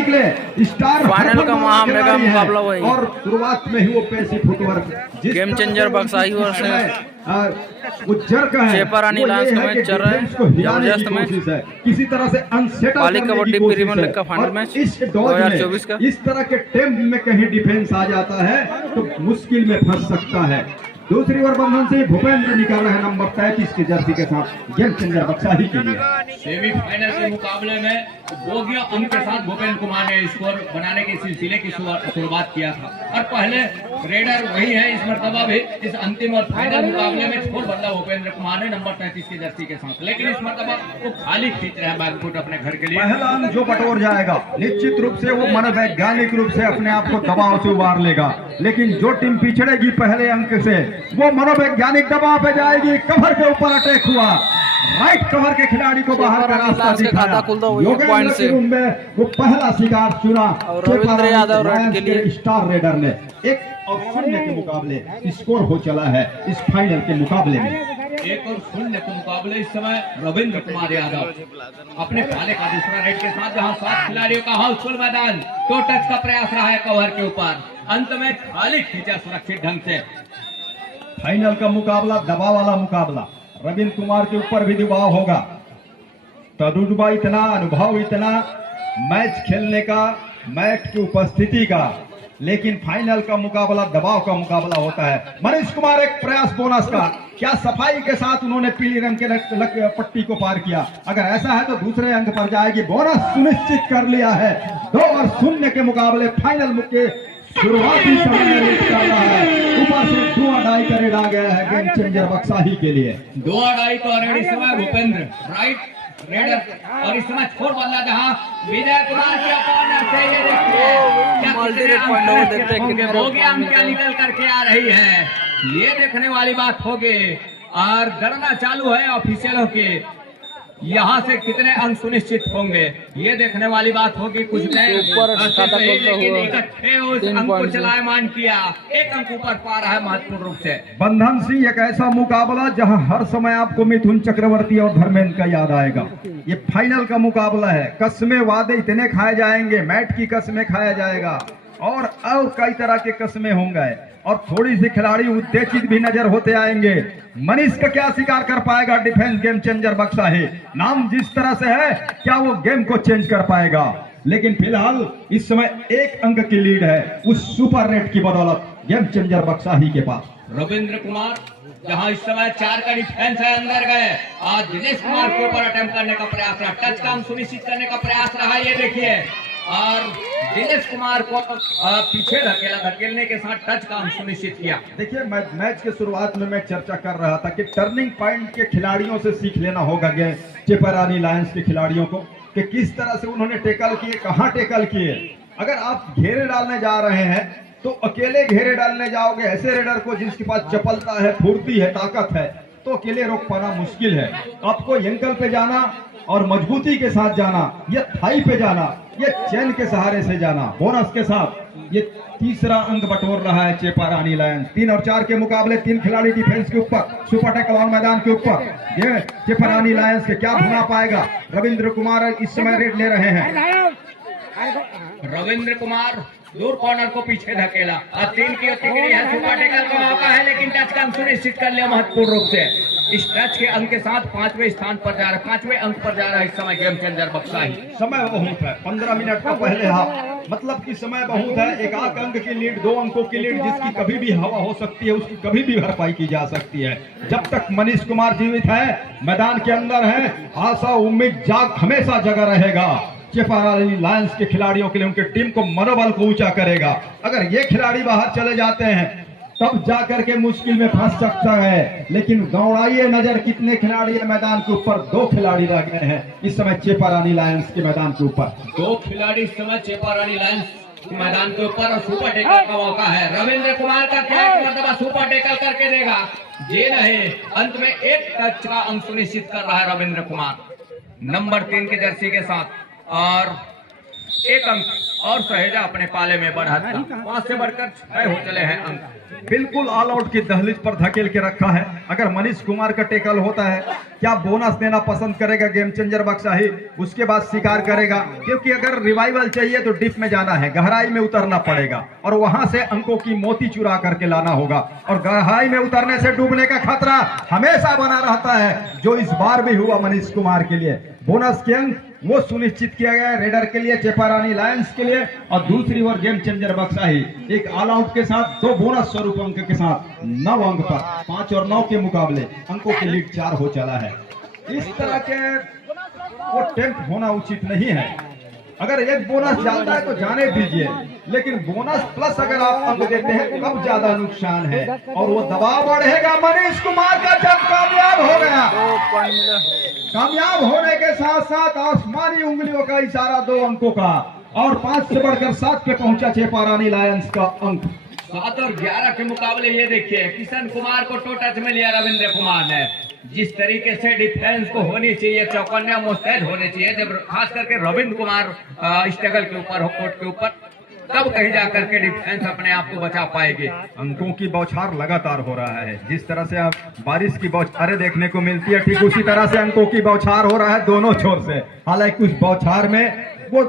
निकले star final का महामना का मुकाबला वही और शुरुआत में ही वो पेशी फुटवर्क गेम चेंजर बक्साही और उज्जर का है, चेपारानी लांस का मैच चल रहा है, जबरदस्त मैच है किसी तरह से अनसेटल पाली कबड्डी प्रीमियर लीग का फाइनल मैच इस दौर 2024 का। इस तरह के टेम्प में कहीं डिफेंस आ जाता है तो मुश्किल में फंस सकता है। दूसरी ओर बंधन से भूपेंद्र निकाल रहे हैं नंबर 33 की जर्सी के साथ गेम चेंजर बक्साही के लिए। सेमीफाइनल के मुकाबले में बोगिया अंक के साथ भूपेंद्र कुमार ने स्कोर बनाने के सिलसिले की शुरुआत किया था और पहले रेडर वही है इस मरतबा भी इस अंतिम और फाइनल मुकाबले में स्कोर बदला भूपेंद्र कुमार ने नंबर 33 की जर्सी के साथ, लेकिन इस मरतबा वो खाली खींच रहे हैं बैकफुट अपने घर के लिए। पहला अंक जो बटोर जाएगा निश्चित रूप से वो मनोवैज्ञानिक रूप से अपने आप को दबाव से उबार लेगा, लेकिन जो टीम पिछड़ेगी पहले अंक से वो मनोवैज्ञानिक दबाव पे जाएगी। कवर के ऊपर अटैक हुआ, राइट कवर के खिलाड़ी को बाहर का रास्ता दिखाया, योगेंद्र के रूम में वो पहला शिकार चुना रविंद्र यादव के लिए स्टार रेडर ने 1-0 के मुकाबले स्कोर हो चला है इस फाइनल के मुकाबले में। 1-0 के मुकाबले इस समय रविंद्र कुमार यादव अपने पाले का दूसरा रेड के साथ जहां 7 खिलाड़ियों का हाउसफुल मैदान तो टच का प्रयास रहा है कवर के ऊपर, अंत में खाली खींचा सुरक्षित ढंग से। फाइनल का मुकाबला दबाव वाला मुकाबला, रविंद्र कुमार के ऊपर भी दबाव होगा, तजुर्बा इतना, अनुभव इतना मैच खेलने का, मैच की उपस्थिति का, लेकिन फाइनल का मुकाबला दबाव का मुकाबला होता है। मनीष कुमार एक प्रयास बोनस का, क्या सफाई के साथ उन्होंने पीली रंग के पट्टी को पार किया, अगर ऐसा है तो दूसरे अंक पर जाएगी, बोनस सुनिश्चित कर लिया है। 2-0 के मुकाबले फाइनल मुक्के शुरुआती समय में कर रहा है, ऊपर से 2-2 का रेड आ गया है गेम चेंजर बक्साही के लिए। 2-2 का रेड इस समय भूपेंद्र राइट रेडर और इस समय छोड़ बदला जहां विजय कुमार के कॉर्नर से ये देखिए बोगिया क्या निकल करके आ रही है, ये देखने वाली बात होगी और गणना चालू है ऑफिशियलों की, यहाँ से कितने अंक सुनिश्चित होंगे ये देखने वाली बात होगी। कुछ लेकिन इकट्ठे उस अंक को चलायमान किया, एक अंक ऊपर पा रहा है महत्वपूर्ण रूप से बंधन सिंह। एक ऐसा मुकाबला जहां हर समय आपको मिथुन चक्रवर्ती और धर्मेंद्र का याद आएगा। ये फाइनल का मुकाबला है, कसमें वादे इतने खाए जाएंगे, मैट की कसमें खाया जाएगा और कई तरह के कसमें होंगे और थोड़ी सी खिलाड़ी उत्तेजित भी नजर होते आएंगे। मनीष का क्या शिकार कर पाएगा डिफेंस गेम चेंजर बक्साही, नाम जिस तरह से है क्या वो गेम को चेंज कर पाएगा, लेकिन फिलहाल इस समय 1 अंक की लीड है उस सुपर रेड की बदौलत गेम चेंजर बक्साही के पास। रविंद्र कुमार जहां इस समय 4 का डिफेंस है, अंदर गए आज दिनेश कुमार के ऊपर अटेम्प्ट करने का प्रयास रहा, टच काम सुनिश्चित करने का प्रयास रहा, ये देखिए और दिनेश कुमार को पीछे धकेलने के साथ टच काम सुनिश्चित किया। देखिए मैच के शुरुआत में मैं चर्चा कर रहा था कि टर्निंग पॉइंट के खिलाड़ियों से सीख लेना होगा चेपारानी लायंस के खिलाड़ियों को कि किस तरह से उन्होंने टेकल किए, कहां टेकल किए। अगर आप घेरे डालने जा रहे हैं तो अकेले घेरे डालने जाओगे ऐसे रेडर को जिसके पास चपलता है, फुर्ती है, ताकत है, तो अकेले रोक पाना मुश्किल है। आपको एंकल पे जाना और मजबूती के साथ जाना, ये थाई पे जाना, ये चैन के सहारे से जाना। बोनस के साथ ये तीसरा अंक बटोर रहा है चेपारानी लायंस। 3 और 4 के मुकाबले 3 खिलाड़ी डिफेंस के ऊपर, सुपर टैकल ऑन मैदान के ऊपर। ये चेपारानी लायंस के क्या भुना पाएगा, रविंद्र कुमार इस समय रेड ले रहे हैं। रविंद्र कुमार दूर कॉर्नर को पीछे धकेला और 3 की टिकरी है, सुपर टैकल का मौका है, लेकिन टच का सुनिश्चित कर लिया महत्वपूर्ण रूप से। इस टच के अंक के साथ 5वें स्थान पर जा रहा है, 5वें अंक पर जा रहा है इस समय गेम चेंजर बक्साही। समय बहुत है, 15 मिनट का पहले हाफ, मतलब कि समय बहुत है। 1 अंक की लीड, 2 अंकों की लीड जिसकी कभी भी हवा हो सकती है, उसकी कभी भी भरपाई की जा सकती है। जब तक मनीष कुमार जीवित है, मैदान के अंदर है, आशा उम्मीद हमेशा जगा रहेगा। चेपारानी लायंस के खिलाड़ियों के लिए उनके टीम को मनोबल को ऊंचा करेगा। अगर ये खिलाड़ी बाहर चले जाते हैं तब जाकर के मुश्किल में फंस सकता है, लेकिन दौड़ाइए नजर कितने खिलाड़ी है मैदान के ऊपर, 2 खिलाड़ी रह गए हैं इस समय चेपारानी लायंस के मैदान के ऊपर। 2 खिलाड़ी इस समय चेपारानी लायंस मैदान के ऊपर और सुपर टैकल का मौका है। रविंद्र कुमार का क्या मरतबा सुपर टैकल करके देगा, ये नहीं, अंत में 1 टच का अंक सुनिश्चित कर रहा है रविंद्र कुमार नंबर 3 के जर्सी के साथ और 1 अंक और सहेजा अपने पाले में बढ़ा। 5 से बढ़कर 6 हो चले हैं अंक। बिल्कुल ऑल आउट की दहलीज पर धकेल के रखा है। अगर मनीष कुमार का टेकल होता है, क्या बोनस देना पसंद करेगा गेम चेंजर बक्साही? उसके बाद शिकार करेगा, क्योंकि अगर रिवाइवल चाहिए तो डिप में जाना है, गहराई में उतरना पड़ेगा और वहां से अंकों की मोती चुरा करके लाना होगा। और गहराई में उतरने से डूबने का खतरा हमेशा बना रहता है, जो इस बार भी हुआ मनीष कुमार के लिए। बोनस के अंक वो सुनिश्चित किया गया है रेडर के लिए, चेपारानी लायंस के लिए, और दूसरी ओर गेम चेंजर बक्साही एक ऑल आउट के साथ 2 बोनस स्वरूप अंक के साथ 9 अंक पर 5 और 9 के मुकाबले अंकों की लीड 4 हो चला है। इस तरह के वो टेम्प होना उचित नहीं है। अगर एक बोनस जाता है तो जाने दीजिए, लेकिन बोनस प्लस अगर आप अंक देते हैं तब ज्यादा नुकसान है और वो दबाव बढ़ेगा। मनीष कुमार का जब कामयाब हो गया, कामयाब होने के साथ साथ आसमानी उंगलियों का इशारा 2 अंकों का, और 5 से बढ़कर 7 पे पहुंचा चेपारानी लायंस का अंक। 7 और 11 के मुकाबले ये देखिए, किशन कुमार को टो टच में लिया रविंद्र कुमार ने। जिस तरीके से डिफेंस को होनी चाहिए, चौकन्या मुस्तैद होने चाहिए, जब खास करके रविंद्र कुमार स्ट्रगल के ऊपर हो, कोर्ट के ऊपर, तब कहीं जाकर के डिफेंस अपने आप को बचा पाएगी। अंकों की बौछार लगातार हो रहा है। जिस तरह से अब बारिश की बौछारें देखने को मिलती है, ठीक उसी तरह से अंकों की बौछार हो रहा है दोनों छोर से। हालांकि उस बौछार में वो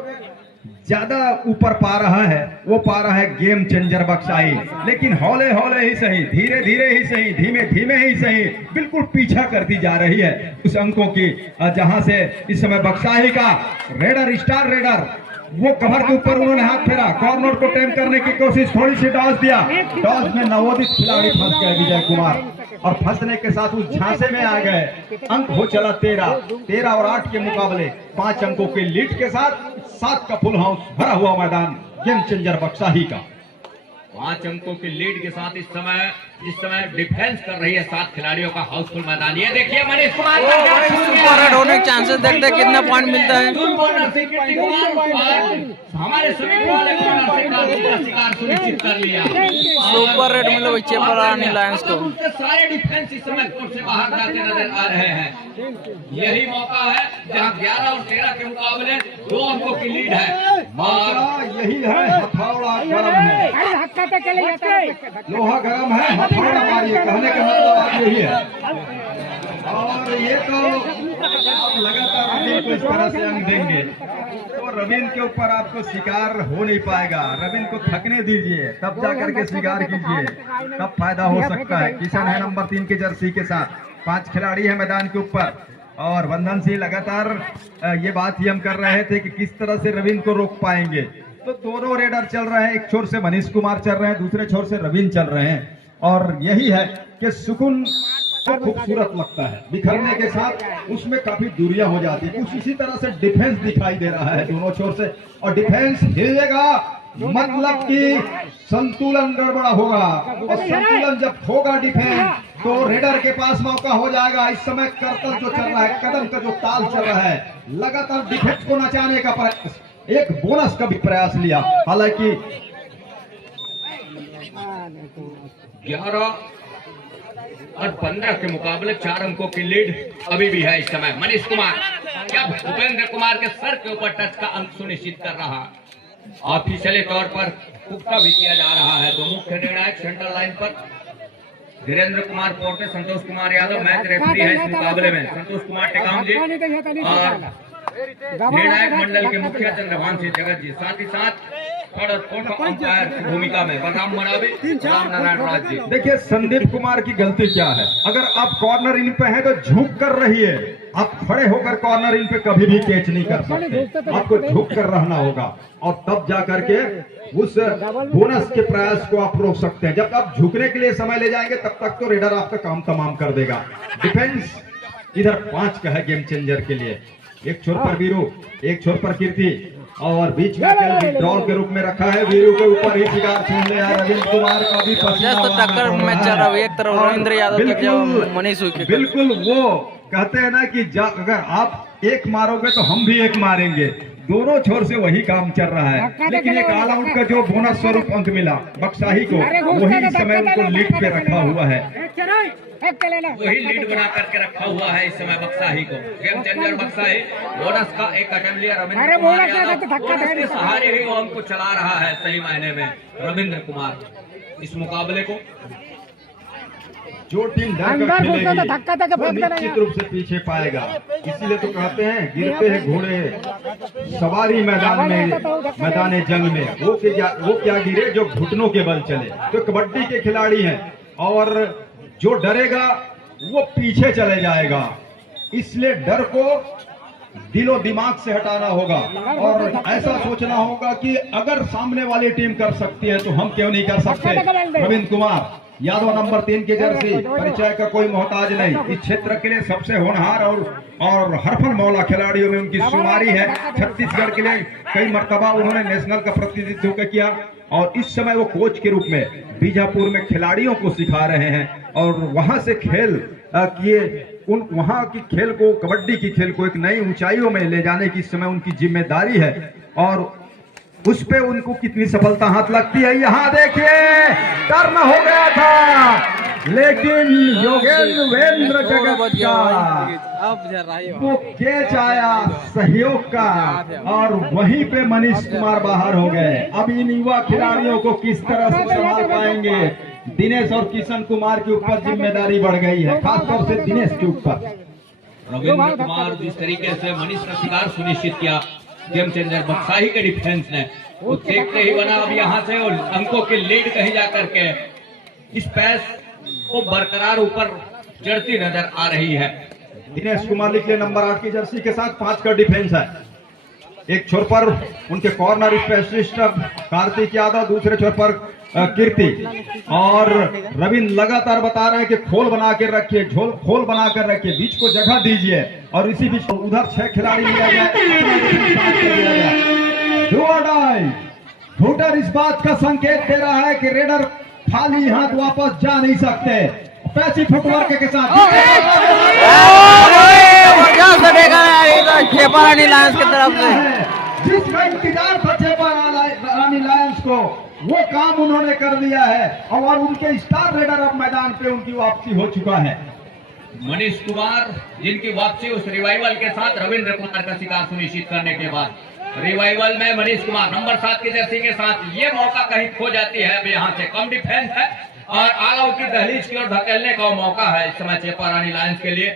ज्यादा ऊपर पा रहा है, वो पा रहा है गेम चेंजर बक्साही, लेकिन हौले हौले ही सही, धीरे धीरे ही सही, धीमे धीमे ही सही, बिल्कुल पीछा करती जा रही है उस अंकों की, जहां से इस समय बक्साही का रेडर, स्टार रेडर, वो कवर के ऊपर उन्होंने हाथ फेरा, कॉर्नर को टेम करने की कोशिश, थोड़ी सी डॉज दिया, डॉज में नवोदित खिलाड़ी फंस गए विजय कुमार, और फंसने के साथ उस झांसे में आ गए। अंक हो चला 13 और 8 के मुकाबले 5 अंकों के लीड के साथ 7 का फुल हाउस भरा हुआ मैदान गेम चेंजर बक्साही का। 5 अंकों की लीड के साथ जिस समय डिफेंस कर रही है 7 खिलाड़ियों का हाउसफुल मैदान। ये देखिए मनीष कुमार सुपर होने के चांसेस देखते हैं कितना पॉइंट मिलता है। हमारे सभी वाले शिकार सुनिश्चित कर लिया। सुपर रेड मिला चेपारानी लायंस को। सारे डिफेंस इस समय कोर्ट से बाहर जाते नजर आ रहे हैं। यही मौका है जहां 11 और 13 के मुकाबले 2 अंकों की लीड है। यही है, हथौड़ा गर्म है, लोहा गर्म है, हथौड़ा मारिए, कहने का मतलब यही है। और ये तो आप लगातार रविंद्र को इस तरह से अंक देंगे तो रविंद्र के ऊपर आपको शिकार हो नहीं पाएगा। रविंद्र को थकने दीजिए, तब जा करके शिकार कीजिए, तब फायदा हो सकता है। किशन है नंबर 3 के जर्सी के साथ, 5 खिलाड़ी है मैदान के ऊपर, और बंधन सिंह लगातार ये बात ही हम कर रहे थे कि किस तरह से रविंद्र को रोक पाएंगे। तो दोनों रेडर चल रहे हैं, एक छोर से मनीष कुमार चल रहे हैं, दूसरे छोर से रविंद्र चल रहे हैं, और यही है कि सुकून तो खूबसूरत लगता है, बिखरने के साथ उसमें काफी दूरियां हो जाती है। कुछ इसी तरह से डिफेंस दिखाई दे रहा है दोनों छोर से, और डिफेंस हिलेगा मतलब कि संतुलन गड़बड़ा होगा, और संतुलन जब होगा डिफेंस तो रेडर के पास मौका हो जाएगा। इस समय करतल जो चल रहा है, कदम का जो ताल चल रहा है, लगातार डिफेंस को नचाने का प्रयास, एक बोनस का भी प्रयास लिया। हालांकि 11 और 15 के मुकाबले 4 अंकों की लीड अभी भी है इस समय। मनीष कुमार क्या भूपेंद्र कुमार के सर के ऊपर टच का अंक सुनिश्चित कर रहा है। ऑफिशियली तौर पर पुख्ता भी किया जा रहा है। 2 मुख्य निर्णायक सेंट्रल लाइन पर धीरेन्द्र कुमार पोर्टे, संतोष कुमार यादव मैच रेफरी है इस मुकाबले में, संतोष कुमार टेकाम जी, और निर्णायक मंडल के मुखिया चंद्रभान सिंह जगत जी, साथ ही साथ थर्ड और फोर्थ अंपायर की भूमिका में बलराम मरावी, राम नारायण राज जी। देखिए संदीप कुमार की गलती क्या है, अगर आप कॉर्नर इन पे हैं तो झुक कर रहिए, आप खड़े होकर कॉर्नर इन पे कभी भी कैच नहीं कर सकते, आपको झुक कर रहना होगा, और तब जा करके उस बोनस के प्रयास को आप रोक सकते हैं। जब आप झुकने के लिए समय ले जाएंगे तब तक तो रेडर आपका काम तमाम कर देगा। डिफेंस इधर 5 का है गेम चेंजर के लिए, एक छोर पर वीरू, एक छोर पर कीर्ति, और बीच में ड्रॉल के रूप में रखा है। वीरू के ऊपर ही शिकार छीन लिया रविंद्र कुमार का भी टक्कर में चल रहा है, एक तरफ रविंद्र यादव तो मनीष विकेट। बिल्कुल वो कहते हैं ना कि अगर आप एक मारोगे तो हम भी एक मारेंगे, दोनों छोर से वही काम चल रहा है। लेकिन एक ऑल आउट का जो बोनस स्वरूप अंक मिला बक्साही को, वही इस समय उनको लीड पे रखा हुआ है। वही लीड बना करके रखा हुआ है इस समय बक्साही को। गेम चेंजर बक्साही बोनस का एक अटेम्प्ट लिया रविंद्र कुमार यादव, बोनस के सहारे ही वो अंक को चला रहा है सही मायने में रविंद्र कुमार इस मुकाबले को। जो टीम डर कर खेलेगी वो निश्चित रूप से पीछे पाएगा। इसीलिए तो कहते हैं गिरते हैं घोड़े सवारी मैदान जंग में, वो क्या गिरे जो घुटनों के बल चले। तो कबड्डी के खिलाड़ी हैं और जो डरेगा वो पीछे चले जाएगा। इसलिए डर को दिलो दिमाग से हटाना होगा और ऐसा सोचना होगा कि अगर सामने वाली टीम कर सकती है तो हम क्यों नहीं कर सकते। रविंद्र कुमार यादव नंबर 3 की जर्सी, परिचय का कोई मोहताज नहीं। इस क्षेत्र के लिए सबसे होनहार और हरफन मौला खिलाड़ियों में उनकी शुमारी है। छत्तीसगढ़ के लिए कई मर्तबा उन्होंने नेशनल का प्रतिनिधित्व किया और इस समय वो कोच के रूप में बीजापुर में खिलाड़ियों को सिखा रहे हैं और वहां से खेल वहां की खेल को, कबड्डी की खेल को एक नई ऊंचाइयों में ले जाने की इस समय उनकी जिम्मेदारी है और उस पे उनको कितनी सफलता हाथ लगती है। यहाँ देखिए टर्न हो गया था लेकिन योगेंद्र जगत का वो कैच आया सहयोग का और वहीं पे मनीष कुमार बाहर हो गए। अब इन युवा खिलाड़ियों को किस तरह से संभाल पाएंगे। दिनेश और किशन कुमार के ऊपर जिम्मेदारी बढ़ गई है, खासतौर से दिनेश के ऊपर। रविंद्र कुमार जिस तरीके से मनीष का शिकार सुनिश्चित किया गेम चेंजर बक्साही के डिफेंस ने, वो देखते ही बना अब यहाँ से और अंकों के लीड कहीं जाकर के इस पैस को बरकरार ऊपर चढ़ती नजर आ रही है। दिनेश कुमार लिखले नंबर 8 की जर्सी के साथ 5 का डिफेंस है। एक छोर पर उनके कॉर्नर स्पेशलिस्ट कार्तिक यादव, दूसरे छोर पर कीर्ति और रविंद्र लगातार बता रहे हैं कि खोल बना के रखिए, खोल बना कर रखिए, बीच को जगह दीजिए और इसी बीच उधर 6 खिलाड़ी लिया जाए। शूटर इस बात का संकेत दे रहा है कि रेडर खाली हाथ वापस जा नहीं सकते। पैसी फुटवर्क के साथ छेपारानी लायंस की तरफ से जिसका इंतजार था छेपारानी लायंस को, वो काम उन्होंने कर दिया है और उनके स्टार रेडर अब मैदान पे उनकी वापसी हो चुका है। मनीष कुमार जिनकी वापसी उस रिवाइवल के साथ रविंद्र कुमार का शिकार सुनिश्चित करने के बाद रिवाइवल में मनीष कुमार नंबर 7 की जर्सी के साथ ये मौका कहीं खो जाती है। अब यहाँ से कम डिफेंस है और ऑल आउट की दहलीज की ओर धकेलने का मौका है इस समय छेपारानी लायंस के लिए।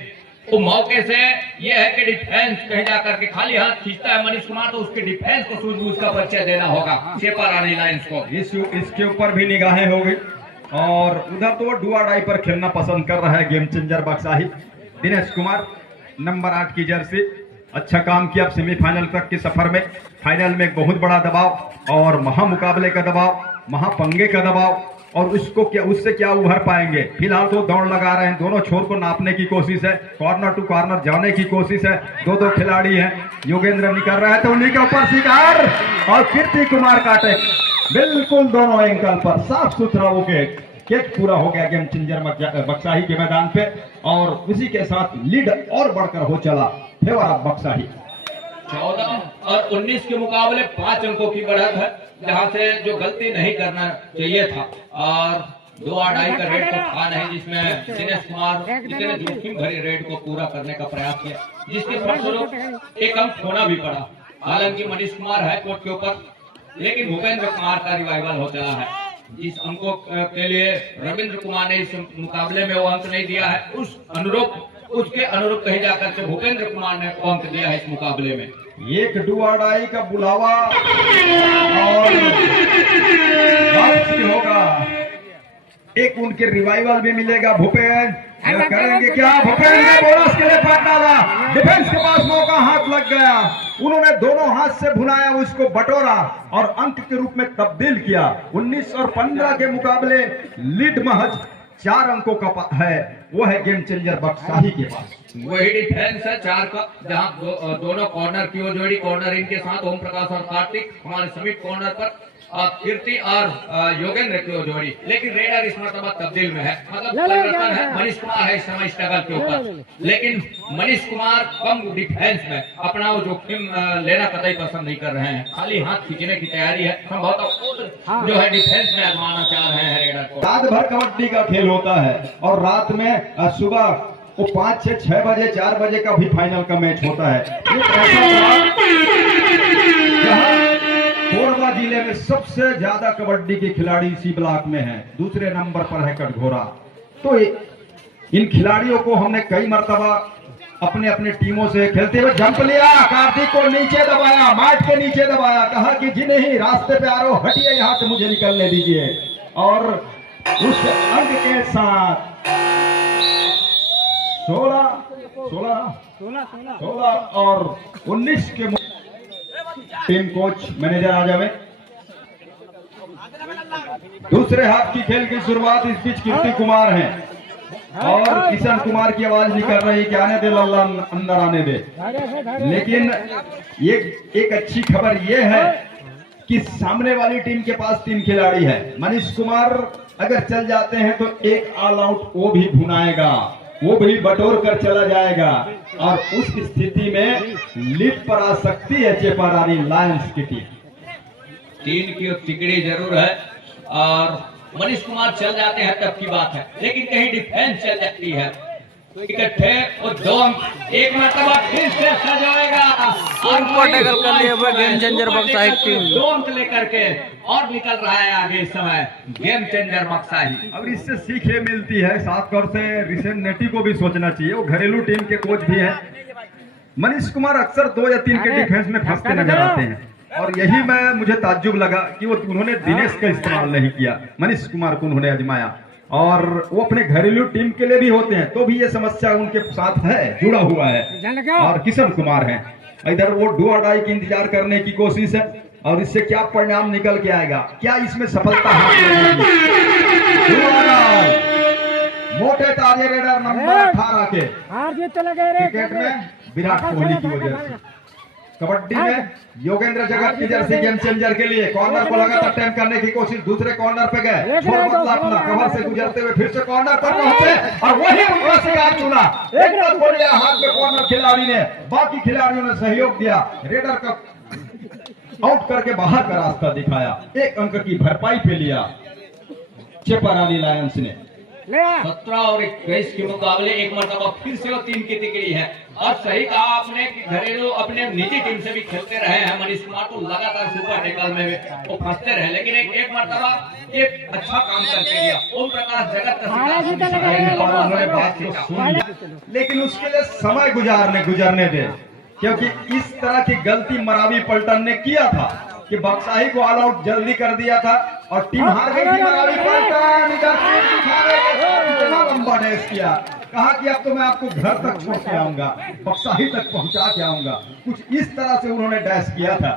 वो मौके से ये है कि डिफेंस कहीं जाकर के खाली हाथ खींचता है मनीष कुमार, तो उसके डिफेंस को सूझबूझ का परिचय देना होगा छेपारानी लायंस को। इसके ऊपर भी निगाहें हो गई और उधर तो वो डुआ डाई पर खेलना पसंद कर रहा है गेम चेंजर बक्साही। दिनेश कुमार नंबर 8 की जर्सी, अच्छा काम किया सेमीफाइनल तक के सफर में। फाइनल में एक बहुत बड़ा दबाव और महामुकाबले का दबाव, महापंगे का दबाव और उससे क्या उभर पाएंगे। फिलहाल तो दौड़ लगा रहे हैं, दोनों छोर को नापने की कोशिश है, कॉर्नर टू कॉर्नर जाने की कोशिश है। दो खिलाड़ी हैं, योगेंद्र निकल रहा है तो उन्हीं के ऊपर शिकार और कीर्ति कुमार काटे बिल्कुल दोनों एंकल पर साफ सुथरा विकेट। कैच पूरा हो गया गेम चेंजर बक्साही के मैदान पे और उसी के साथ लीड और बढ़कर हो चला फेवर ऑफ बक्साही। 14 और 19 के मुकाबले 5 अंकों की बढ़त है, जहां से जो गलती नहीं करना चाहिए था और 2-2.5 का रेड तो था नहीं, जिसमें दिनेश कुमार इतने जोखिम भरे रेड को पूरा करने का प्रयास किया, जिसके फलस्वरूप एक अंक खोना भी पड़ा। हालांकि मनीष कुमार है कोर्ट के ऊपर, लेकिन भूपेंद्र कुमार का रिवाइवल हो चला है। जिस अंकों के लिए रविंद्र कुमार ने इस मुकाबले में वो अंक नहीं दिया है, उसके अनुरूप कहीं जाकर के भूपेंद्र कुमार ने अंक दिया है इस मुकाबले में। एक डुआडाई का बुलावा और वापसी होगा, एक उनके रिवाइवल भी मिलेगा। भूपेंद्र करेंगे क्या? भूपेंद्र ने बोनस के लिए पैर डाला, डिफेंस के पास मौका हाथ लग गया, उन्होंने दोनों हाथ से भुनाया, उसको बटोरा और अंक के रूप में तब्दील किया। 19 और 15 के मुकाबले लीड महज 4 अंकों का है, वो है गेम चेंजर बक्साही के पास। वही डिफेंस है 4 का, जहां दोनों कॉर्नर की ओर जोड़ी, कॉर्नर इनके साथ ओम प्रकाश और कार्तिक, हमारे समीप कॉर्नर पर कीर्ति और योगेंद्र की ओर जोड़ी। लेकिन रेडर इस मरतबा तब्दील में है, मतलब परिवर्तन है। मनीष कुमार है इस समय स्ट्रगल के ऊपर, लेकिन मनीष कुमार कम डिफेंस में अपना वो जोखिम लेना कतई पसंद नहीं कर रहे हैं, खाली हाथ खींचने की तैयारी है। संभवतः जो है डिफेंस में आजमाना चाह रहे हैं रेडर को। रात भर कबड्डी का खेल होता है और रात में सुबह वो 5 से 6 बजे 4 बजे का भी फाइनल का मैच होता है। कोरबा जिले में सबसे ज्यादा कबड्डी के खिलाड़ी इसी ब्लॉक में हैं, दूसरे नंबर पर है कटघोरा। तो इन खिलाड़ियों को हमने कई मर्तबा अपने अपने टीमों से खेलते हुए जंप लिया, कार्तिक को नीचे दबाया, मैट के नीचे दबाया, कहा कि जिन्हें ही रास्ते पे आ रहे हो हटिए यहां से, मुझे निकलने दीजिए। और उस अंक के साथ 16 और 19 के टीम कोच मैनेजर आ जावे। दूसरे हाथ की खेल की शुरुआत इस बीच कीर्ति कुमार हैं और किशन कुमार की आवाज निकल रही है कि आने दे लल्ला, अंदर आने दे। लेकिन एक अच्छी खबर यह है कि सामने वाली टीम के पास 3 खिलाड़ी है। मनीष कुमार अगर चल जाते हैं तो एक ऑल आउट वो भी भुनाएगा, वो भी बटोर कर चला जाएगा और उस स्थिति में लीड पर आ सकती है चेपारानी लायंस की टीम। 3 की टिकड़ी जरूर है और मनीष कुमार चल जाते हैं तब की बात है, लेकिन कहीं डिफेंस चल जाती है इकट्ठे और 2 अंक एक मरतबा फिर से सजाएगा और टैकल कर लिए हुए गेम चेंजर बक्साही टीम 2 अंक लेकर के और निकल रहा है आगे इस समय गेम चेंजर बक्साही। अब इससे सीख ये मिलती है, साथ तौर से रिसेन नेटी को भी सोचना चाहिए, वो घरेलू टीम के कोच भी हैं। मनीष कुमार अक्सर 2 या 3 के डिफेंस में फंसते नजर आते हैं और यही मुझे ताज्जुब लगा कि उन्होंने दिनेश का इस्तेमाल नहीं किया, मनीष कुमार को उन्होंने आजमाया और वो अपने घरेलू टीम के लिए भी होते हैं, तो भी ये समस्या उनके साथ है, जुड़ा हुआ है। और किशन कुमार हैं इधर, वो डू और डाई की इंतजार करने की कोशिश है और इससे क्या परिणाम निकल के आएगा, क्या इसमें सफलता हासिल मोटे ताजे रेडर नंबर 18 के क्रिकेट में विराट कोहली की वजह से, कबड्डी में योगेंद्र जगत की जर्सी गेम चेंजर के लिए कॉर्नर को लगातार टैम करने की कोशिश, दूसरे कॉर्नर पे गए, छोड़ बदला अपना, कवर से गुजरते हुए फिर से कॉर्नर पर पहुंचे और वही उनका शिकार चुना। एक रन को लिया हाथ में कॉर्नर खिलाड़ी ने, बाकी खिलाड़ियों ने सहयोग दिया, रेडर का आउट करके बाहर का रास्ता दिखाया, 1 अंक की भरपाई पे लिया चेपारानी लायंस ने। 17 और 21 के मुकाबले एक मरतबा फिर से वो 3 की तिकड़ी है। और सही कहा आपने कि घरेलू अपने निजी टीम से भी खेलते रहे हैं मनीष कुमार, तो लगातार सुपर टैकल में वो फंसते रहे, लेकिन एक मरतबा एक अच्छा काम करके दिया ओम प्रकाश जगत का, लेकिन उसके लिए समय गुजरने दे, क्योंकि इस तरह की गलती मरावी पलटन ने किया था कि बक्साही को ऑल आउट जल्दी कर दिया था और टीम हार गई थी। मरावी पलटन इतना लंबा डैश किया, कहा कि अब तो मैं आपको घर तक छोड़ के आऊंगा, बक्साही तक पहुंचा के आऊंगा, कुछ इस तरह से उन्होंने डैश किया था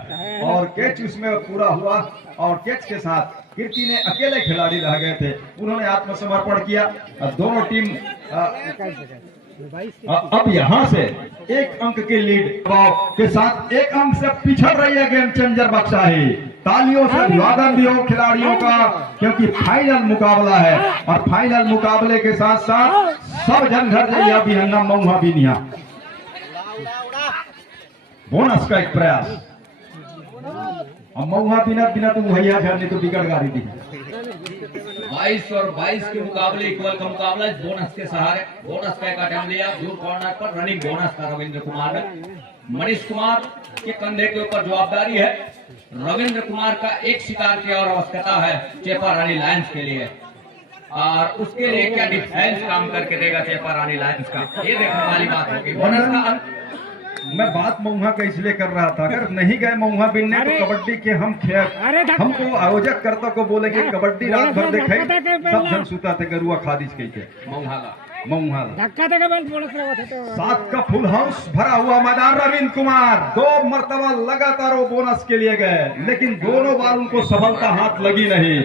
और कैच उसमें पूरा हुआ और कैच के साथ कीर्ति ने अकेले खिलाड़ी रह गए थे, उन्होंने आत्मसमर्पण किया और दोनों टीम अब यहां से 1 अंक की लीड के साथ 1 अंक से पिछड़ रही है गेम चेंजर बक्साही। तालियों से अभिवादन भी हो खिलाड़ियों का, क्योंकि फाइनल मुकाबला है और फाइनल मुकाबले के साथ साथ सब जन घर जाइए भी हन्ना मऊहा भी निहा बोनस का एक प्रयास, और मऊहा बिना तो भैया घर नहीं तो बिगड़ गाड़ी दी। 22 और 22 के मुकाबले इक्वल का मुकाबला बोनस के सहारे, बोनस का एक अटेम्प्ट लिया दूर कॉर्नर पर, रनिंग बोनस का रविंद्र कुमार ने। मनीष कुमार के कंधे के ऊपर जवाबदारी है, रविंद्र कुमार का एक शिकार की और आवश्यकता है चेपारानी लायंस के लिए, और उसके लिए क्या डिफेंस काम करके देगा चेपारानी लायंस का, ये देखने वाली बात होगी। बोनस का मैं बात मऊहा का इसलिए कर रहा था, अगर नहीं गए मऊहा बिनने तो कबड्डी के हमको आयोजक कर्ता को बोले कि कबड्डी रात भर देखे, सब जन सुता थे गरुआ खादिश के मऊहा 7 का फुल हाउस भरा हुआ मैदान। रविंद्र कुमार 2 मरतबा लगातार वो बोनस के लिए गए, लेकिन दोनों बार उनको सफलता हाथ लगी नहीं।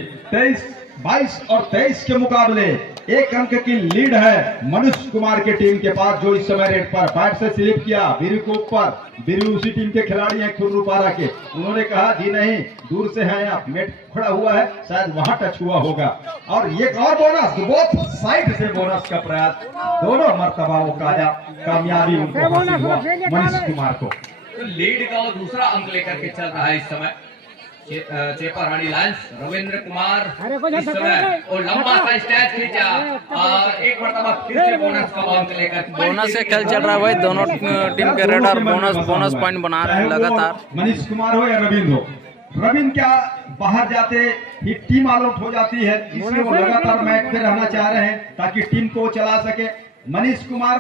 22 और 23 के मुकाबले 1 अंक की लीड है मनीष कुमार के टीम के पास, जो इस समय रेड पर बैट से स्लिप किया बीरू को ऊपर। बीरू उसी टीम के खिलाड़ी हैं खुर्रुपारा के। उन्होंने कहा जी नहीं, दूर से है, आप नेट खड़ा हुआ है, शायद वहां टच हुआ होगा। और ये और बोनस, बोथ साइड से बोनस का प्रयास, दोनों मर्तबा वो कामयाबी उनको हासिल हुआ मनीष कुमार को। तो लीड का वो दूसरा अंक लेकर के चल रहा है इस समय चेपा रानी लायंस। रविंद्र कुमार इस समय वो लंबा सा स्टैच खींचा और एक मरतबा फिर से बोनस का अंक लेकर बोनस से खेल चल रहा है भाई, दोनों टीम के रेडर बोनस पॉइंट बना रहे हैं लगातार। मनीष कुमार हो या रविंद्र हो, रविंद्र क्या बाहर जाते ही टीम ऑल आउट हो जाती है, इसलिए वो लगातार मैच पे रहना चाह रहे हैं ताकि टीम को चला सके। मनीष कुमार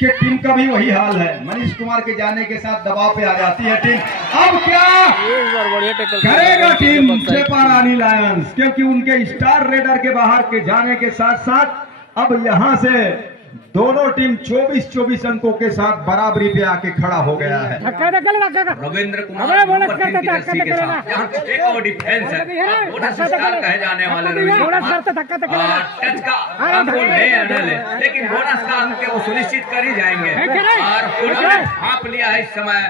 के टीम का भी वही हाल है, मनीष कुमार के जाने के साथ दबाव पे आ जाती है टीम। अब क्या करेगा टीम चेपा रानी लायंस, क्योंकि उनके स्टार रेडर के बाहर के जाने के साथ साथ अब यहां से दोनों टीम 24-24 अंकों के साथ बराबरी पे आके खड़ा हो गया है। रविंद्र कुमार नंबर 3 की जर्सी के साथ जहां एक और डिफेंस है, बोनस स्टार कहे जाने वाले रविंद्र कुमार टच का अंक वो ले या न ले, लेकिन बोनस का अंक वो सुनिश्चित कर ही जाएंगे। और उन्होंने भाप लिया है इस समय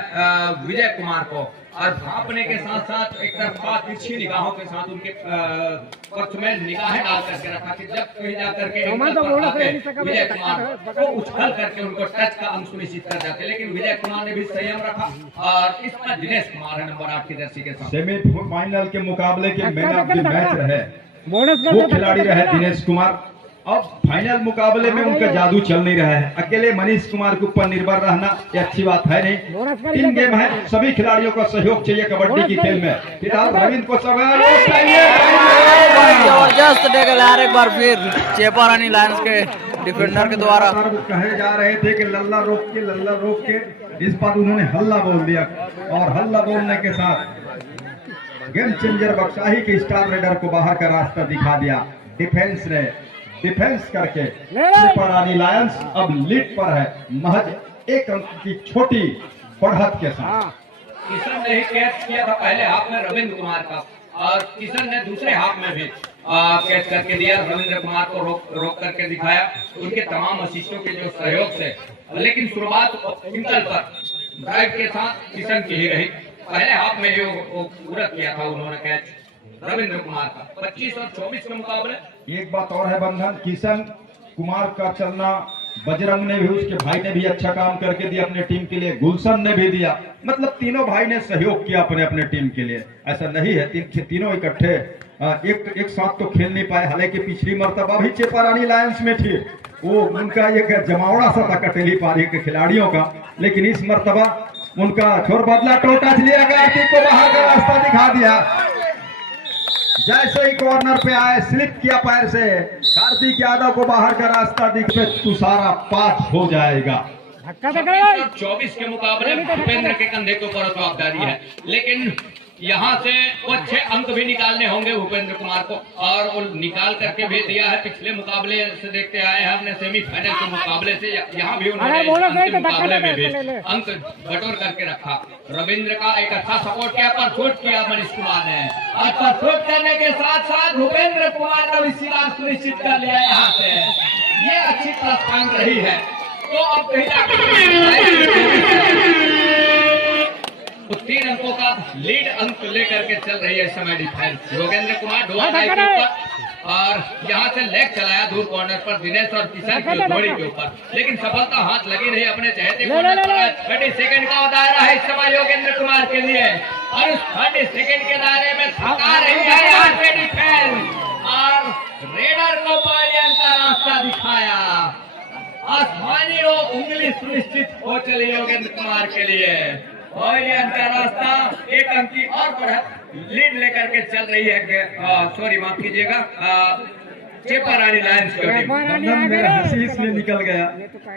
विजय कुमार को, और भापने के साथ साथ एक तरफा तिरछी निगाहों के साथ उनके पक्ष में निगाहें डाल करके रखा कि जब कहीं जाकर के विजय कुमार को उछल करके उनको टच का अंक सुनिश्चित कर जाते, लेकिन विजय कुमार ने भी संयम रखा। और इसमें दिनेश कुमार है नंबर 8 की जर्सी के साथ। सेमीफाइनल के मुकाबले के मैन ऑफ द मैच रहे वो खिलाड़ी रहे दिनेश कुमार। अब फाइनल मुकाबले में उनका जादू चल नहीं रहा है, अकेले मनीष कुमार के ऊपर निर्भर रहना ये अच्छी बात है नहीं। टीम गेम है, सभी खिलाड़ियों का सहयोग चाहिए कबड्डी की खेल में। फिलहाल रविंद्र को जबरदस्त टैकल यार, एक बार फिर चेपा रानी लायंस के डिफेंडर के द्वारा कहे जा रहे थे कि लल्ला रोक के, इस बार उन्होंने हल्ला बोल दिया, और हल्ला बोलने के साथ गेम चेंजर बक्साही के स्टार रेडर को बाहर का रास्ता दिखा दिया। डिफेंस करके चेपा रानी लायंस अब लीड पर है महज 1 अंक की छोटी बढ़त के साथ। किशन ने ही कैच किया था पहले हाफ में रविंद्र कुमार का, और किशन ने दूसरे हाफ में भी कैच करके दिया, रविंद्र कुमार को रोक करके दिखाया उनके तमाम असिस्टों के जो सहयोग से। लेकिन शुरुआत सिंगल पर ड्राइव के साथ किशन की ही रही। पहले हाफ में वो पूरा किया था उन्होंने कैच रविंद्र कुमार का। 25 और 24 के मुकाबले एक बात और है बंधन, किशन कुमार का चलना बजरंग ने भी, उसके भाई ने भी अच्छा काम करके दिया अपने टीम के लिए, गुलशन ने भी दिया, मतलब तीनों भाई ने सहयोग किया अपने टीम के लिए। ऐसा नहीं है तीनों इकट्ठे एक साथ तो खेल नहीं पाए, हालांकि पिछली मर्तबा भी चेपा रानी लायंस में थी, वो उनका एक जमावड़ा सा था कटेली पारी के खिलाड़ियों का, लेकिन इस मर्तबा उनका छोर बदला, टोटच लिया, कार्तिक को बाहर का रास्ता दिखा दिया। जैसे ही कॉर्नर पे आए स्लिप किया पैर से, कार्तिक यादव को बाहर का रास्ता दिखे, तुषारा पास हो जाएगा। 24 के मुकाबले भूपेंद्र के कंधे के ऊपर जवाबदारी है, लेकिन यहाँ से वो 6 अंक भी निकालने होंगे भूपेंद्र कुमार को, और वो निकाल करके भी दिया है। पिछले मुकाबले से देखते आए हैं हमने सेमीफाइनल के मुकाबले से, यहाँ भी उन्होंने मुकाबले में भी अंक बटोर करके रखा। रविंद्र का एक अच्छा सपोर्ट किया, पर शूट किया मनीष कुमार ने, और पर शूट करने के साथ साथ भूपेंद्र कुमार का भी सीधा सुनिश्चित कर लिया यहाँ से। ये अच्छी प्लस अंक रही है। तो अब तो 3 अंकों का लीड अंक लेकर के चल रही है इस समय डिफेंस। योगेंद्र कुमार ढोआ के ऊपर, और यहाँ से लेग चलाया दूर कॉर्नर पर दिनेश और किशन की जोड़ी के ऊपर, लेकिन सफलता हाथ लगी नहीं अपने चहेते कॉर्नर पर। 30 सेकंड का दायरा है इस समय योगेंद्र कुमार के लिए, और इस 30 सेकंड के दायरे में थका रही है यहाँ से डिफेंस, और रेडर को पॉइंट का रास्ता दिखाया। आसमानी वो उंगली सुनिश्चित हो चली योगेंद्र कुमार के लिए, और ये अंतर रास्ता 1 अंक की और बढ़त लीड लेकर के चल रही है। सॉरी माफ कीजिएगा, चेपा रानी लायंस की टीम। मेरा हंसी इसलिए निकल गया,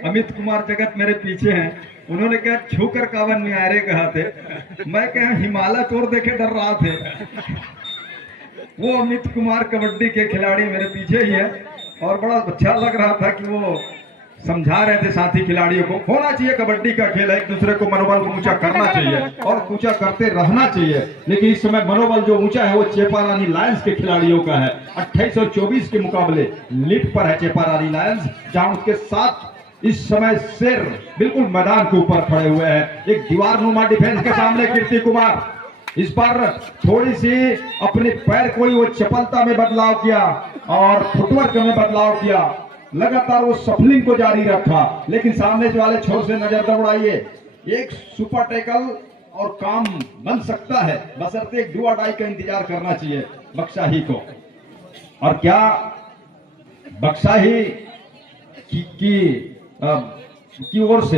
अमित कुमार जगत मेरे पीछे हैं, उन्होंने कहा छूकर कावन नियारे कहा थे, मैं कहा हिमालय तोड़ देखे डर रहा थे। वो अमित कुमार कबड्डी के खिलाड़ी मेरे पीछे ही है, और बड़ा अच्छा लग रहा था कि वो समझा रहे थे साथी खिलाड़ियों को, होना चाहिए कबड्डी का खेल है, एक दूसरे को मनोबल को ऊंचा करना चाहिए और ऊंचा करते रहना चाहिए। लेकिन इस समय मनोबल जो ऊंचा है वो चेपारानी लायंस के खिलाड़ियों का है। 28 और 24 के मुकाबले लीड पर है चेपारानी लायंस, जहां उसके साथ इस समय शेर बिल्कुल मैदान के ऊपर खड़े हुए हैं। एक दीवार नुमा डिफेंस के सामने कीर्ति कुमार इस बार थोड़ी सी अपने पैर को ही वो चपलता में बदलाव किया और फुटवर्क में बदलाव किया, लगातार वो सफलिंग को जारी रखा, लेकिन सामने वाले छोर से नजर दौड़ाइए, एक सुपर टैकल और काम बन सकता है, बशर्ते एक डू और डाई का इंतजार करना चाहिए बक्शाही को। और क्या बक्शाही की ओर से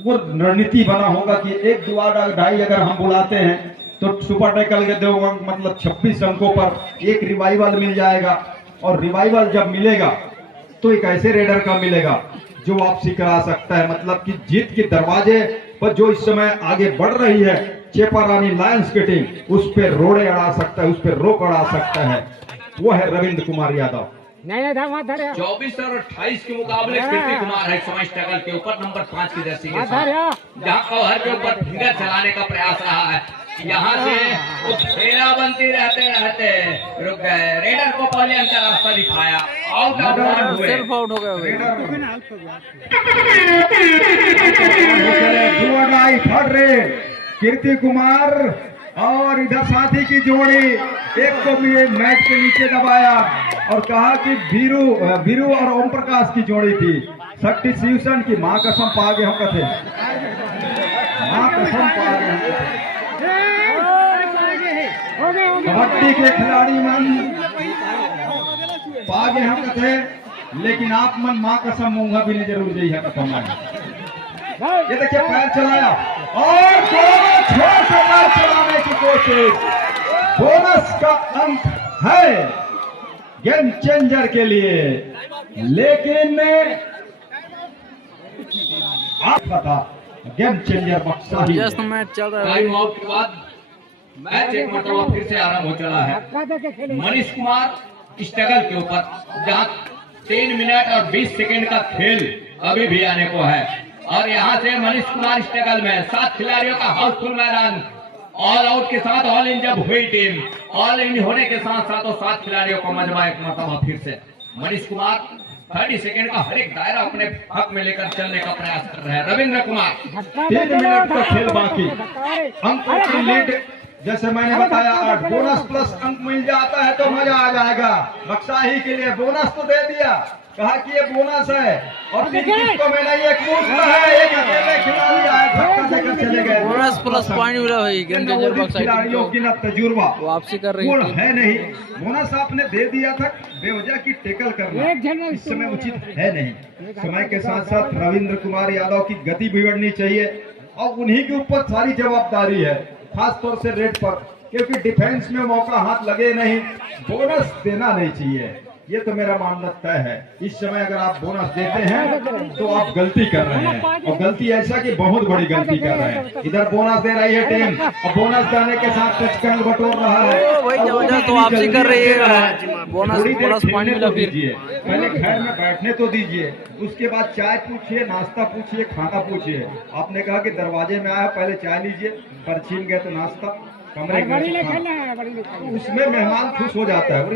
वो रणनीति बना होगा कि एक डू और डाई अगर हम बुलाते हैं तो सुपर टैकल के 2 अंक मतलब 26 अंकों पर एक रिवाइवल मिल जाएगा, और रिवाइवल जब मिलेगा तो एक ऐसे रेडर का मिलेगा जो वापसी करा सकता है, मतलब कि जीत के दरवाजे पर जो इस समय आगे बढ़ रही है चेपारानी लायंस की टीम, उस पर रोड़े अड़ा सकता है, उस पर रोक अड़ा सकता है, वो है रविंद्र कुमार यादव। 24 और 28 के मुकाबले कीर्ति कुमार है समय स्ट्रगल के ऊपर नंबर 5 की जर्सी के साथ, जहां कवर के ऊपर फिंगर चलाने का प्रयास रहा है। यहाँ से वो फेरा बनती रहते रुक गए, रेडर को पहले अंतर रास्ता दिखाया, आउट ऑफ बॉल हुए, सेल्फ आउट हो गया भाई। फट रहे कीर्ति कुमार और इधर साथी की जोड़ी, एक को भी मैट के नीचे दबाया और कहा कि वीरू और ओम प्रकाश की जोड़ी थी, सब्स्टिट्यूशन की मां कसम पा गए हम कथे, मां कसम पा गए हम कबड्डी के खिलाड़ी मन पागे हम कथे, लेकिन आप मन मां कसम मूंगा भी नहीं जरूर जाइए कथम। ये देखिए पैर चलाया और दोनों छोर से पैर चलाने की कोशिश, बोनस का अंक है गेम चेंजर के लिए, लेकिन आप पता गेम चेंजर बक्शाही जस्ट मैच चल रहा है। टाइम आउट के बाद मैच एक मरतबा फिर से आरंभ हो चला है। मनीष कुमार स्ट्रगल के ऊपर, जहां 3 मिनट और 20 सेकंड का खेल अभी भी आने को है, और यहां से मनीष कुमार स्ट्रगल में 7 खिलाड़ियों का हाउसफुल मैदान, ऑल आउट के साथ ऑल इन जब हुई टीम, ऑल इन होने के साथ साथ 7 खिलाड़ियों का मजमा एक मरतबा फिर से मनीष कुमार 30 सेकंड का हर एक दायरा अपने हक में लेकर चलने का प्रयास कर रहे हैं। रविंद्र कुमार 3 मिनट का खेल बाकी, अंकों की लीड जैसे मैंने बताया 8, बोनस प्लस अंक मिल जाता है तो मजा आ जाएगा। बक्शाही के लिए बोनस तो दे दिया, कहा कि ये बोनस है, और 3 किसको मिला, एक मुफ्त है, एक अकेले खिलाड़ी आए धक्का देकर चले गए। बोनस प्लस पॉइंट मिला भाई गेम चेंजर बक्शाही खिलाड़ियों की ना तजुर्बा वापसी कर रही वो है। है नहीं, बोनस आपने दे दिया था, बेवजह की टेकल करना इस समय उचित है नहीं। समय के साथ साथ रविंद्र कुमार यादव की गति बिगड़नी चाहिए और उन्हीं के ऊपर सारी जवाबदारी है, खास तौर से रेड पर, क्योंकि डिफेंस में मौका हाथ लगे नहीं, बोनस देना नहीं चाहिए, ये तो मेरा मानना तय है। इस समय अगर आप बोनस देते हैं तो आप गलती कर रहे हैं, और गलती ऐसा कि बहुत बड़ी गलती कर रहे हैं। इधर बोनस दे रही है टीम, और बोनस देने के साथ कुछ कंग बटोर रहा है, भाई जबरदस्त वापसी कर रही है, बोनस प्लस पॉइंट मिला फिर। पहले घर में बैठने तो दीजिए, उसके बाद चाय पूछिए, नाश्ता पूछिए, खाना पूछिए। आपने कहा कि दरवाजे में आया पहले चाय लीजिए, पर छीन गए तो नाश्ता, कमरे में उसमें मेहमान खुश हो जाता है, और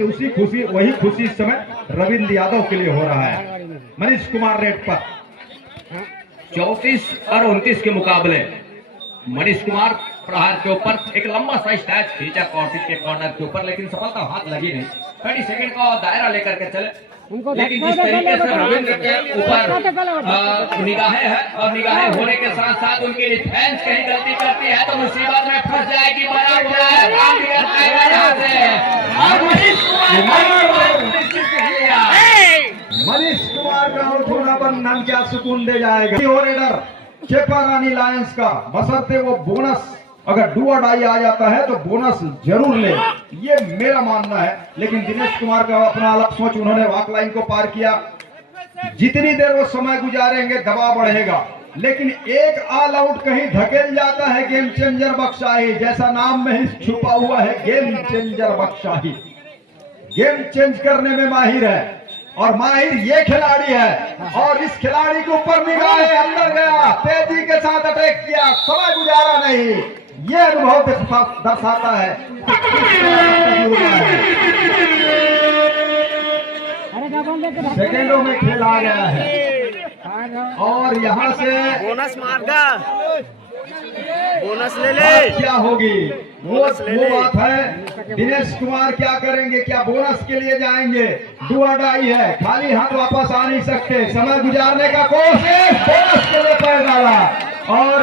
वही खुशी इस समय रविंद्र यादव के लिए हो रहा है। मनीष कुमार रेड पर 34 और 29 के मुकाबले मनीष कुमार प्रहार के ऊपर एक लंबा सा स्टैच खींचा के कॉर्नर के ऊपर, लेकिन सफलता हाथ लगी नहीं। 30 सेकंड का दायरा लेकर के चले, लेकिन जिस तरीके से रविंद्र के ऊपर निगाहें हैं, और निगाहें होने के साथ साथ उनकी डिफेंस कहीं गलती करती है तो मुसीबत में फंस जाएगी। मनीष कुमार का आउट होना बंधन क्या सुकून दे जाएगा। रेडर चेपारानी लायंस का, बशर्ते वो बोनस अगर डू और डाई आ जाता है तो बोनस जरूर ले, ये मेरा मानना है। लेकिन दिनेश कुमार का अपना अलग सोच, उन्होंने वॉक लाइन को पार किया, जितनी देर वो समय गुजारेंगे दबाव बढ़ेगा, लेकिन एक ऑल आउट कहीं धकेल जाता है गेम चेंजर बक्शाही, जैसा नाम में ही छुपा हुआ है गेम चेंजर बक्शाही, गेम चेंज करने में माहिर है। और माहिर ये खिलाड़ी है और इस खिलाड़ी के ऊपर निगाह है, अंदर गया, तेजी के साथ अटैक किया, समय गुजारा नहीं। ये अनुभव दर्शाता है कि किस तरह है। सेकेंडों में खेल आ गया है और यहाँ से बोनस मारगा, बोनस ले ले। क्या होगी वो बात है। दिनेश कुमार क्या करेंगे, क्या बोनस के लिए जाएंगे? डू और डाई है, खाली हाथ वापस आ नहीं सकते, समय गुजारने का कोशिश, बोनस के लिए पैर डाला और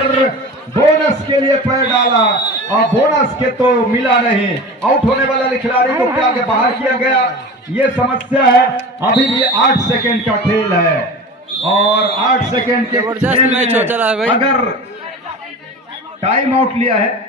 बोनस के लिए पैर डाला और बोनस के तो मिला नहीं। आउट होने वाले खिलाड़ी को क्या के बाहर किया गया, ये समस्या है। अभी भी 8 सेकेंड का खेल है और 8 सेकेंड के खेल में अगर टाइम आउट लिया है,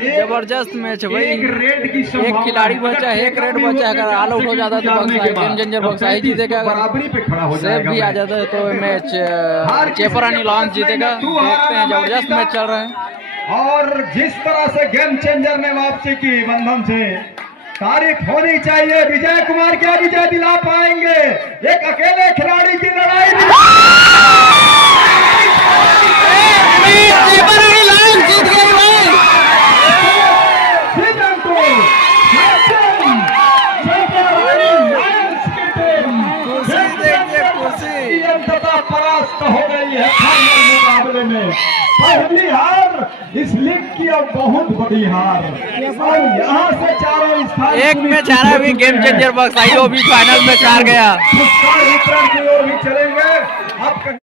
जबरदस्त मैच है भाई। एक रेड की एक खिलाड़ी बचा है, एक रेड बचा है। अगर ऑल आउट हो जाता है तो बक्साई गेम चेंजर बक्साई जीतेगा, बराबरी पे खड़ा हो सेफ जाएगा। भी आ जाता है तो मैच चेपरानी लॉन्च जीतेगा। देखते हैं, जबरदस्त मैच चल रहा है और जिस तरह से गेम चेंजर ने वापसी की बंधन से, तारीफ होनी चाहिए। विजय कुमार क्या विजय दिला पाएंगे? एक अकेले खिलाड़ी की लड़ाई परास्त हो गई है फाइनल मुकाबले में। पहली हार इस लीग की अब बहुत बड़ी हार और यहाँ से चारों स्थान एक मैच हारा भी गेम चेंजर बक्साई, वो भी फाइनल में हार गया। पुरस्कार वितरण की ओर भी चलेंगे। अब